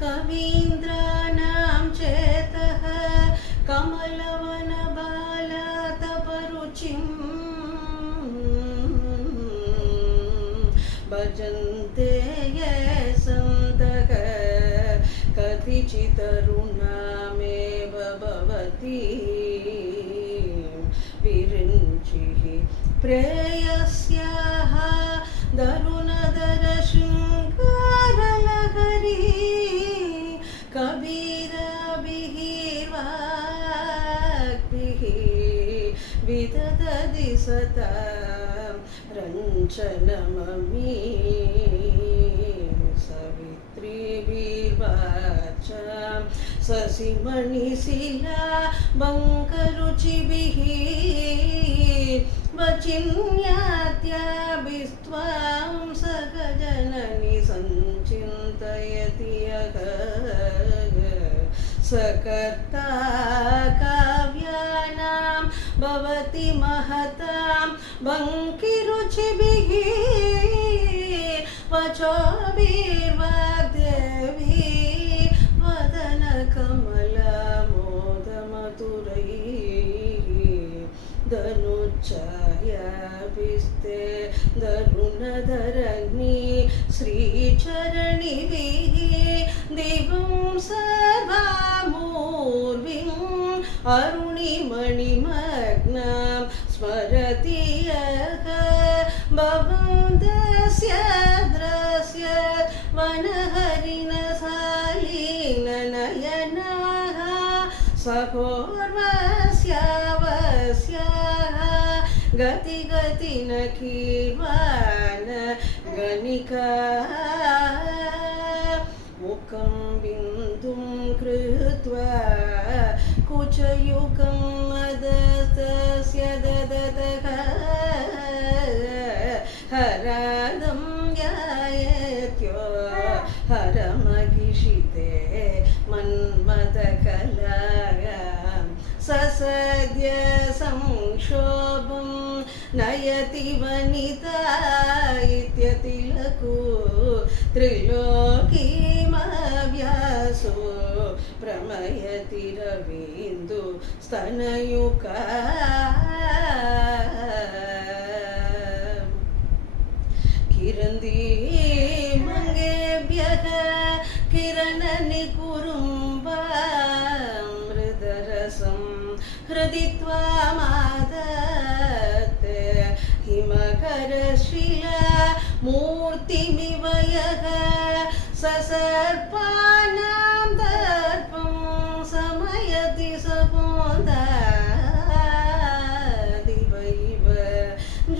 कवीन्द्राणां चेतः कमलवनबालातपरुचिं भजन्ते ये सन्तः कतिचितरुणामेव भवति विरिञ्चिः प्रेयस्याः दरुणदरशृङ्गारलहरी कबीराभिः वाक्भिः विदधति सतां रञ्जनममी सवित्रीभिर्वाचां शशिमणिशिला बङ्करुचिभिः वचिन्यात्याभिस्त्वां सकजननि सञ्चिन्तयति यः सकर्ता काव्यानां भवति महतां बङ्किरुचिभिः वचोभिर्वाग्देवी वदनकमलमोदमधुरैः धनुच्छायाभिस्ते दरुणधरग्नि श्रीचरणिभिः दिवं सर्वामूर्विम् अरुणिमणिमग्नां स्मरति यः भवन्तस्य द्रस्य वनहरिणशालीननयनाः सहोर्वस्यावस्याः गति न कीर्वाण गणिका मुखं बिन्दुं कृत्वा कुचयुगं मदस्तस्य ददतः हरादं यायत्यो हरमगिषिते मन्मथकलायां ससद्य संक्षोभं नयति वनिता इत्यतिलकु त्रिलोकीमव्यासो प्रमयति रवीन्दु स्तनयुका किरन्दी मङ्गेभ्यः किरणनिकुरुम्बामृतरसं हृदि त्वामादत्ते हिमकरशिला मूर्तिमिव यः ससर्पानां दर्पं समयति सपोन्दादिवैव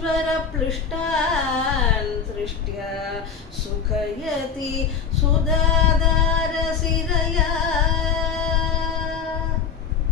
ज्वरपृष्टान् दृष्ट्या सुखयति सुधाधारशिरया